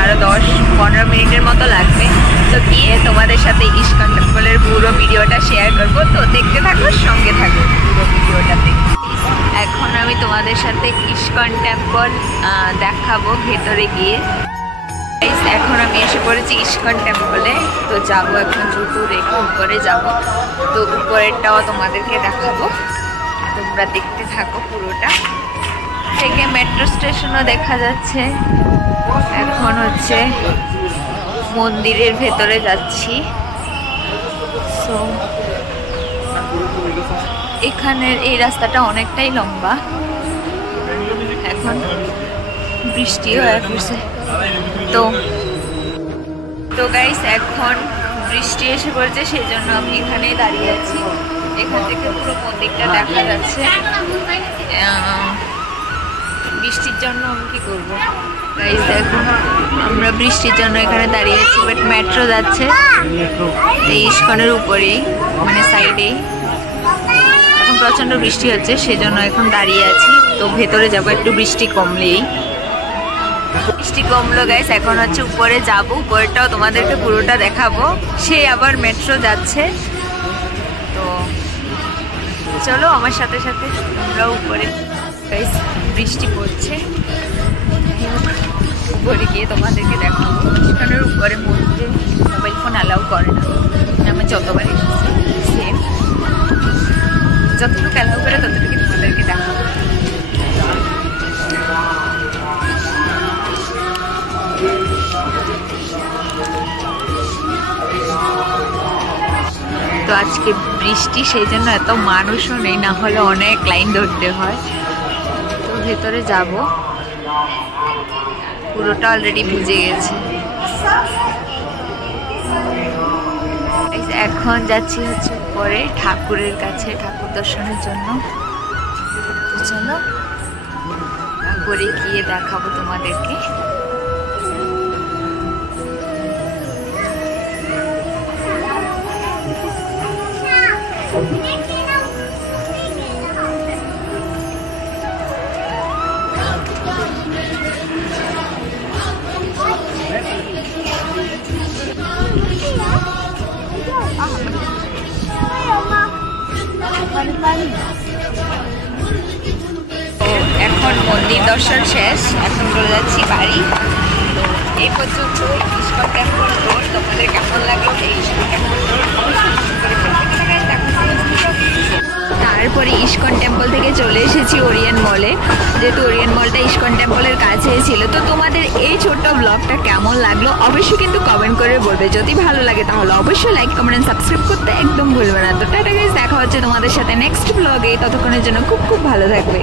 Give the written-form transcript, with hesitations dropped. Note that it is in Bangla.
আরো 10-15 মিনিটের মতো লাগবে। তো গিয়ে তোমাদের সাথে ইস্কন টেম্পলের পুরো ভিডিওটা শেয়ার করবো, তো দেখতে থাকো, সঙ্গে থাকো পুরো ভিডিওটাতে। এখন আমি তোমাদের সাথে ইস্কন টেম্পল দেখাবো ভেতরে গিয়ে। এখন আমি এসে পড়েছি ইস্কন টেম্পলে, তো যাবো এখন জুতো রেখে উপরে যাব, তো উপরেরটাও তোমাদেরকে দেখাবো, তোমরা দেখতে থাকো পুরোটা। থেকে মেট্রো স্টেশনও দেখা যাচ্ছে। এখন হচ্ছে মন্দিরের ভেতরে যাচ্ছি। সো এখানের এই রাস্তাটা অনেকটাই লম্বা। এখন বৃষ্টিও হয়ে পড়ছে, তো গাইস এখন বৃষ্টি এসে পড়ছে, সেই জন্য আমি এখানেই দাঁড়িয়ে আছি। এখান থেকে পুরো মন্দিরটা দেখা যাচ্ছে। বৃষ্টির জন্য আমি কি করবো গাইস, দেখো আমরা বৃষ্টির জন্য এখানে দাঁড়িয়ে আছি, বাট মেট্রো যাচ্ছে এই ইস্কনের উপরেই, মানে সাইডেই। এখন প্রচণ্ড বৃষ্টি হচ্ছে, সেজন্য এখন দাঁড়িয়ে আছি। তো ভেতরে যাব একটু বৃষ্টি কমলেই। বৃষ্টি কমলো গাইস, এখন হচ্ছে উপরে যাব, উপরেটাও তোমাদেরকে পুরোটা দেখাবো। সে আবার মেট্রো যাচ্ছে, তো চলো আমার সাথে সাথে আমরা উপরে। গাইস বৃষ্টি পড়ছে, উপরে গিয়ে তোমাদেরকে দেখাবো। সেখানের উপরে মধ্যে মোবাইল ফোন অ্যালাউ করে না, আমি যতবার এসেছি সেম, যতটুকু অ্যালাউ করে ততটুকু তোমাদেরকে দেখাবো। তো আজকে বৃষ্টি, সেই জন্য এত মানুষও নেই, না হলে অনেক লাইন ধরতে হয়। তো ভেতরে যাব, পুরোটা অলরেডি ভিজে গেছে। এখন যাচ্ছি হচ্ছে উপরে ঠাকুরের কাছে, ঠাকুর দর্শনের জন্য। তো চলো উপরে গিয়ে দেখাবো তোমাদেরকে। এখন মন্দির দর্শন শেষ, এখন চলে যাচ্ছি বাড়ি। তো এই পর্যন্ত ইস্কন টেম্পল রোড তোমাদের কেমন লাগলো, এই ইস্কন টেম্পল রোড তারপরে ইস্কন টেম্পল থেকে চলে এসেছি ওরিয়েন্ট মলে, যেহেতু ওরিয়েন্ট মলটা ইস্কন টেম্পলের কাছেই ছিল। তো তোমাদের এই ছোট্ট ব্লগটা কেমন লাগলো অবশ্যই কিন্তু কমেন্ট করে বলবে। যদি ভালো লাগে তাহলে অবশ্যই লাইক, কমেন্ট, সাবস্ক্রাইব করতে একদম ভুলবে না। তো টাটা গাইস, দেখা হচ্ছে তোমাদের সাথে নেক্সট ব্লগে। ততক্ষণের জন্য খুব খুব ভালো থাকবে।